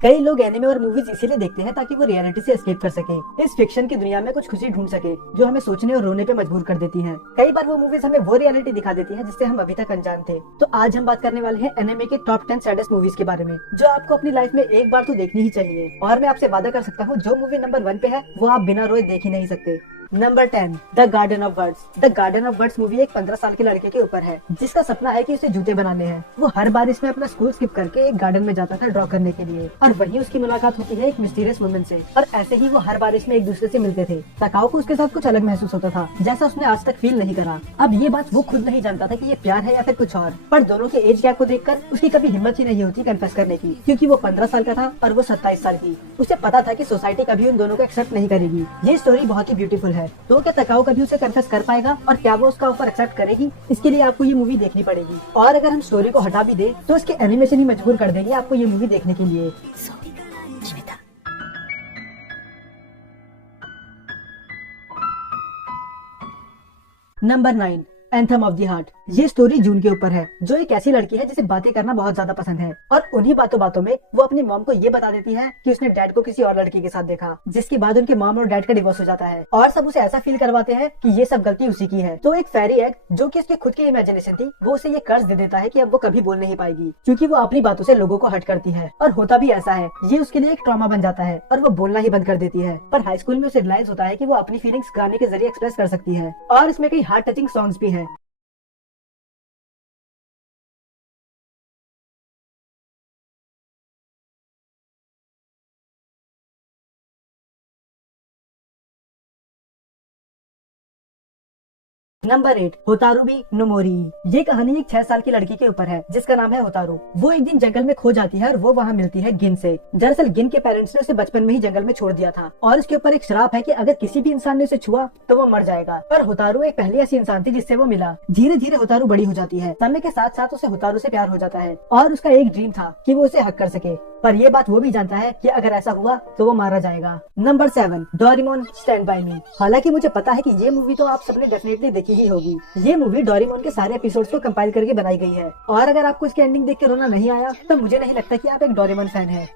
कई लोग एनिमे और मूवीज इसीलिए देखते हैं ताकि वो रियलिटी से एस्केप कर सके, इस फिक्शन की दुनिया में कुछ खुशी ढूंढ सके जो हमें सोचने और रोने पे मजबूर कर देती है। कई बार वो मूवीज हमें वो रियलिटी दिखा देती है जिससे हम अभी तक अनजान थे। तो आज हम बात करने वाले हैं एनिमे के टॉप 10 सैडेस्ट मूवीज के बारे में, जो आपको अपनी लाइफ में एक बार तो देखनी ही चाहिए। और मैं आपसे वादा कर सकता हूँ जो मूवी नंबर 1 पे है वो आप बिना रोए देख ही नहीं सकते। Number 10, the garden of words. The garden of words movie एक 15 साल के लड़के के ऊपर है जिसका सपना है कि उसे जूते बनाने हैं। वो हर बारिश में अपना स्कूल स्किप करके एक गार्डन में जाता था ड्रॉ करने के लिए, और वहीं उसकी मुलाकात होती है एक मिस्टीरियस वुमन से। और ऐसे ही वो हर बारिश में एक दूसरे से मिलते थे। तकाओ को उसके साथ कुछ अलग महसूस होता था जैसा उसने आज तक फील नहीं करा। अब ये बात वो खुद नहीं जानता था कि ये प्यार है या फिर कुछ और, पर दोनों के एज गैप को देखकर उसकी कभी हिम्मत ही नहीं होती कन्फेस करने की, क्योंकि वो 15 साल का था और वो 27 साल की। उसे पता था कि सोसाइटी कभी उन दोनों को एक्सेप्ट नहीं करेगी। ये स्टोरी बहुत ही ब्यूटीफुल है। तो क्या तकाओ कभी उसे कन्फेस कर पाएगा और क्या वो उसका ऑफर एक्सेप्ट करेगी? इसके लिए आपको ये मूवी देखनी पड़ेगी। और अगर हम स्टोरी को हटा भी दे तो इसके एनिमेशन ही मजबूर कर देंगे आपको ये मूवी देखने के लिए। Number 9, anthem of the heart. ये स्टोरी जून के ऊपर है, जो एक ऐसी लड़की है जिसे बातें करना बहुत ज्यादा पसंद है, और उन्हीं बातों बातों में वो अपनी मॉम को ये बता देती है कि उसने डैड को किसी और लड़की के साथ देखा, जिसके बाद उनके मॉम और डैड का डिवोर्स हो जाता है। और सब उसे ऐसा फील करवाते हैं कि ये सब गलती उसी की है। तो एक फेरी एग जो कि उसकी खुद की इमेजिनेशन थी, वो उसे ये कर्ज दे देता है कि अब वो कभी बोल नहीं पाएगी, क्योंकि वो अपनी बातों से लोगों को हर्ट करती है। और होता भी ऐसा है, ये उसके लिए एक ट्रॉमा बन जाता है और वो बोलना ही बंद कर देती है। पर हाई स्कूल में उसे रियलाइज होता है कि वो अपनी फीलिंग्स गाने के जरिए एक्सप्रेस कर सकती है, और इसमें कई हार्ट टचिंग सॉन्ग्स भी है। नंबर 8, होतारू नो मोरी। ये कहानी एक 6 साल की लड़की के ऊपर है जिसका नाम है होतारू। वो एक दिन जंगल में खो जाती है और वो वहाँ मिलती है गिन से। दरअसल गिन के पेरेंट्स ने उसे बचपन में ही जंगल में छोड़ दिया था, और उसके ऊपर एक श्राप है कि अगर किसी भी इंसान ने उसे छुआ तो वो मर जाएगा। पर होतारू एक पहली ऐसी इंसान थी जिससे वो मिला। धीरे धीरे होतारू बड़ी हो जाती है। समय के साथ साथ उसे होतारू से प्यार हो जाता है, और उसका एक ड्रीम था कि वो उसे हक कर सके। पर ये बात वो भी जानता है कि अगर ऐसा हुआ तो वो मारा जाएगा। नंबर 7, डोरेमोन स्टैंड बाय मी। हालांकि मुझे पता है कि ये मूवी तो आप सबने डेफिनेटली देखी ही होगी। ये मूवी डोरेमोन के सारे एपिसोड्स को कंपाइल करके बनाई गई है, और अगर आपको इसकी एंडिंग देख के रोना नहीं आया तो मुझे नहीं लगता कि आप एक डोरेमोन फैन हैं।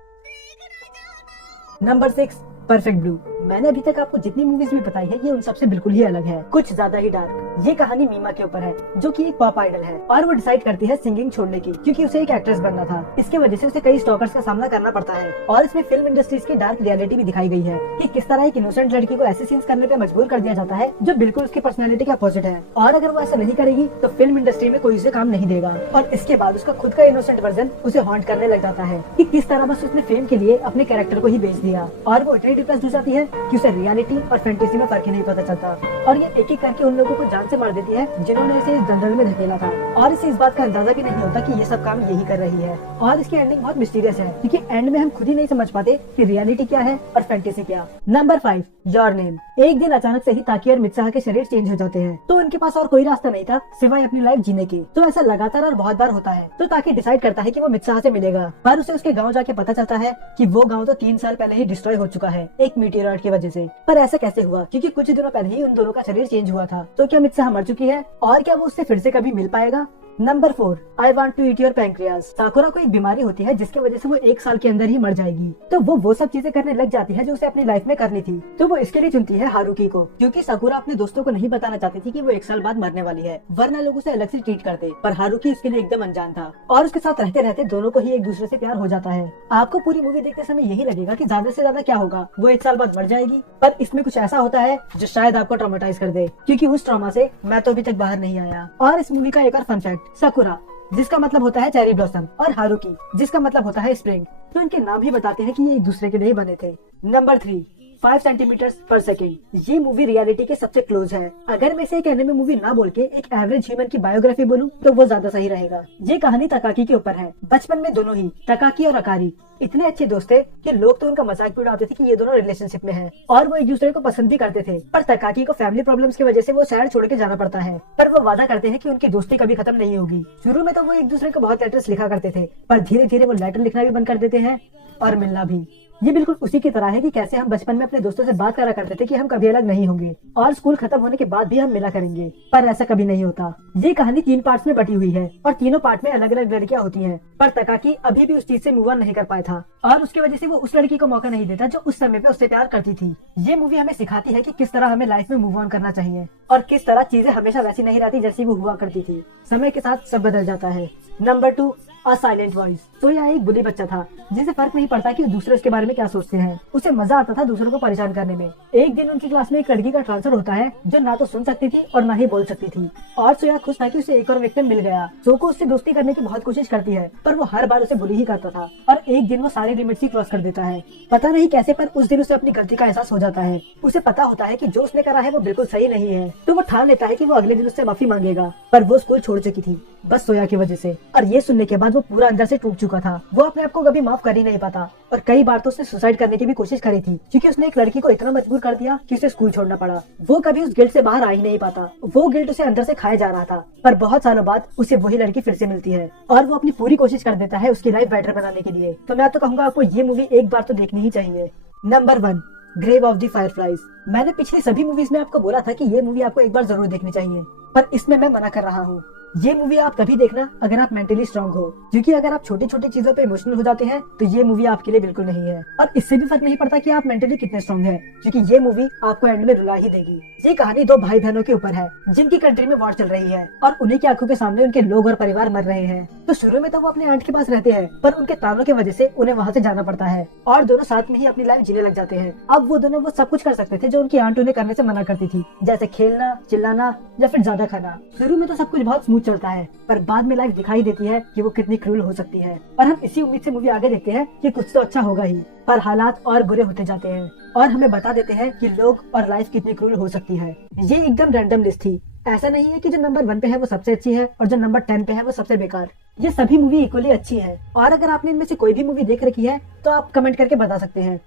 Number 6, perfect blue. मैंने अभी तक आपको जितनी मूवीज भी बताई है ये उन सबसे बिल्कुल ही अलग है, कुछ ज्यादा ही डार्क। ये कहानी मीमा के ऊपर है, जो कि एक पॉप आइडल है, और वो डिसाइड करती है सिंगिंग छोड़ने की, क्योंकि उसे एक एक्ट्रेस बनना था। इसके वजह से उसे कई स्टॉकर्स का सामना करना पड़ता है। और इसमें फिल्म इंडस्ट्रीज की डार्क रियलिटी भी दिखाई गई है कि किस तरह एक इनोसेंट लड़की को ऐसे सीन्स करने पे मजबूर कर दिया जाता है जो बिल्कुल उसकी पर्सनैलिटी के अपोजिट है। और अगर वो ऐसा नहीं करेगी तो फिल्म इंडस्ट्री में कोई उसे काम नहीं देगा। और इसके बाद उसका खुद का इनोसेंट वर्जन उसे हॉन्ट करने लग जाता है कि किस तरह बस उसने फेम के लिए अपने कैरेक्टर को ही बेच दिया। और वो इतनी डिप्रेस्ड हो जाती है कि उसे रियलिटी और फैंटेसी में फर्क ही नहीं पता चलता, और ये एक एक करके उन लोगों को जान से मार देती है जिन्होंने इसे इस जंगल में धकेला था। और इसे इस बात का अंदाजा भी नहीं होता कि ये सब काम यही कर रही है। और इसकी एंडिंग बहुत मिस्टीरियस है, क्योंकि एंड में हम खुद ही नहीं समझ पाते कि रियलिटी क्या है और फैंटेसी क्या। Number 5, your name. एक दिन अचानक से ही ताकी और मित्साह के शरीर चेंज हो जाते हैं, तो उनके पास और कोई रास्ता नहीं था सिवाय अपनी लाइफ जीने की। तो ऐसा लगातार और बहुत बार होता है। तो ताकी डिसाइड करता है कि वो मित्साह से मिलेगा, पर उसे उसके गाँव जाके पता चलता है कि वो गाँव तो 3 साल पहले ही डिस्ट्रॉय हो चुका है एक मीटियोराइट की वजह से। पर ऐसा कैसे हुआ? क्योंकि कुछ दिनों पहले ही उन दोनों का शरीर चेंज हुआ था। तो क्या मित्साह मर चुकी है, और क्या वो उससे फिर से कभी मिल पाएगा? Number 4, I want to eat your pancreas. Sakura को एक बीमारी होती है जिसकी वजह से वो 1 साल के अंदर ही मर जाएगी। तो वो सब चीजें करने लग जाती है जो उसे अपनी लाइफ में करनी थी। तो वो इसके लिए चुनती है हारुकी को, क्योंकि साकुरा अपने दोस्तों को नहीं बताना चाहती थी कि वो 1 साल बाद मरने वाली है, वरना लोग उसे अलग से ट्रीट करते। पर हारुकी उसके लिए एकदम अनजान था, और उसके साथ रहते रहते दोनों को ही एक दूसरे से प्यार हो जाता है। आपको पूरी मूवी देखते समय यही लगेगा कि ज्यादा से ज्यादा क्या होगा, वो 1 साल बाद मर जाएगी। पर इसमें कुछ ऐसा होता है जो शायद आपको ट्रॉमेटाइज कर दे, क्योंकि उस ट्रॉमा से मैं तो अभी तक बाहर नहीं आया। और इस मूवी का एक और फन फैक्ट, साकुरा जिसका मतलब होता है चेरी ब्लॉसम, और हारुकी जिसका मतलब होता है स्प्रिंग, तो इनके नाम ही बताते हैं कि ये एक दूसरे के लिए बने थे। नंबर 3, 5 सेंटीमीटर पर सेकेंड। ये मूवी रियलिटी के सबसे क्लोज है। अगर मैं इसे एक एनिमे मूवी ना बोल के एक एवरेज ह्यूमन की बायोग्राफी बोलूं तो वो ज्यादा सही रहेगा। ये कहानी तकाकी के ऊपर है। बचपन में दोनों ही, तकाकी और अकारी, इतने अच्छे दोस्त थे कि लोग तो उनका मजाक भी उड़ाते थे कि ये दोनों रिलेशनशिप में हैं, और वो एक दूसरे को पसंद भी करते थे। पर तकाकी को फैमिली प्रॉब्लम्स की वजह से वो शहर छोड़ के जाना पड़ता है, पर वो वादा करते हैं कि उनकी दोस्ती कभी खत्म नहीं होगी। शुरू में तो वो एक दूसरे को बहुत लेटर्स लिखा करते थे, पर धीरे धीरे वो लेटर लिखना भी बंद कर देते हैं और मिलना भी। ये बिल्कुल उसी की तरह है कि कैसे हम बचपन में अपने दोस्तों से बात करा करते थे कि हम कभी अलग नहीं होंगे और स्कूल खत्म होने के बाद भी हम मिला करेंगे, पर ऐसा कभी नहीं होता। ये कहानी 3 पार्ट्स में बटी हुई है और तीनों पार्ट में अलग अलग लड़कियां होती हैं, पर तकाकी अभी भी उस चीज से मूव ऑन नहीं कर पाया था और उसकी वजह से वो उस लड़की को मौका नहीं देता जो उस समय पे उससे प्यार करती थी। ये मूवी हमें सिखाती है कि किस तरह हमें लाइफ में मूव ऑन करना चाहिए और किस तरह चीजें हमेशा वैसी नहीं रहती जैसी वो हुआ करती थी। समय के साथ सब बदल जाता है। Number 2, a silent voice. तो यह एक बुली बच्चा था जिसे फर्क नहीं पड़ता कि दूसरे उसके बारे में क्या सोचते हैं। उसे मजा आता था दूसरों को परेशान करने में। एक दिन उनकी क्लास में एक लड़की का ट्रांसफर होता है जो ना तो सुन सकती थी और ना ही बोल सकती थी और सोया खुश था कि उसे एक और विक्टिम मिल गया। सो को उससे दोस्ती करने की बहुत कोशिश करती है पर वो हर बार उसे बुली ही करता था और एक दिन वो सारे लिमिट्स ही क्रॉस कर देता है। पता नहीं कैसे पर उस दिन उसे अपनी गलती का एहसास हो जाता है। उसे पता होता है कि जो उसने करा है वो बिल्कुल सही नहीं है, तो वो ठान लेता है कि वो अगले दिन उससे माफी मांगेगा। पर वो स्कूल छोड़ चुकी थी बस सोया की वजह से और ये सुनने के बाद वो पूरा अंदर से टूट चुका था। वो अपने आप को कभी माफ कर ही नहीं पाता और कई बार तो उसने सुसाइड करने की भी कोशिश करी थी क्योंकि उसने एक लड़की को इतना मजबूर कर दिया कि उसे स्कूल छोड़ना पड़ा। वो कभी उस गिल्ट से बाहर आ ही नहीं पाता। वो गिल्ट उसे अंदर से खाया जा रहा था पर बहुत सालों बाद उसे वही लड़की फिर से मिलती है और वो अपनी पूरी कोशिश कर देता है उसकी लाइफ बेटर बनाने के लिए। तो मैं तो कहूँगा आपको ये मूवी एक बार तो देखनी ही चाहिए। Number 1, grave of the fireflies. मैंने पिछली सभी मूवीज में आपको बोला था कि ये मूवी आपको एक बार जरूर देखनी चाहिए पर इसमें मैं मना कर रहा हूँ। ये मूवी आप तभी देखना अगर आप मेंटली स्ट्रांग हो, क्योंकि अगर आप छोटी छोटी चीजों पे इमोशनल हो जाते हैं तो ये मूवी आपके लिए बिल्कुल नहीं है। और इससे भी फर्क नहीं पड़ता कि आप मेंटली कितने स्ट्रांग हैं, क्योंकि ये मूवी आपको एंड में रुला ही देगी। ये कहानी 2 भाई बहनों के ऊपर है जिनकी कंट्री में वॉर चल रही है और उन्हीं की आंखों के सामने उनके लोग और परिवार मर रहे हैं। तो शुरू में तो वो अपने आंट के पास रहते हैं पर उनके तानों की वजह से उन्हें वहाँ से जाना पड़ता है और दोनों साथ में ही अपनी लाइफ जीने लग जाते हैं। अब वो दोनों वो सब कुछ कर सकते थे जो उनकी आंट उन्हें करने से मना करती थी, जैसे खेलना, चिल्लाना या फिर ज्यादा खाना। शुरू में तो सब कुछ बहुत स्मूथ चलता है पर बाद में लाइफ दिखाई देती है कि वो कितनी क्रूर हो सकती है और हम इसी उम्मीद से मूवी आगे देखते हैं कि कुछ तो अच्छा होगा ही, पर हालात और बुरे होते जाते हैं और हमें बता देते हैं कि लोग और लाइफ कितनी क्रूर हो सकती है। ये एकदम रैंडम लिस्ट थी। ऐसा नहीं है कि जो नंबर 1 पे है वो सबसे अच्छी है और जो नंबर 10 पे है वो सबसे बेकार। ये सभी मूवी इक्वली अच्छी है और अगर आपने इनमें से कोई भी मूवी देख रखी है तो आप कमेंट करके बता सकते हैं।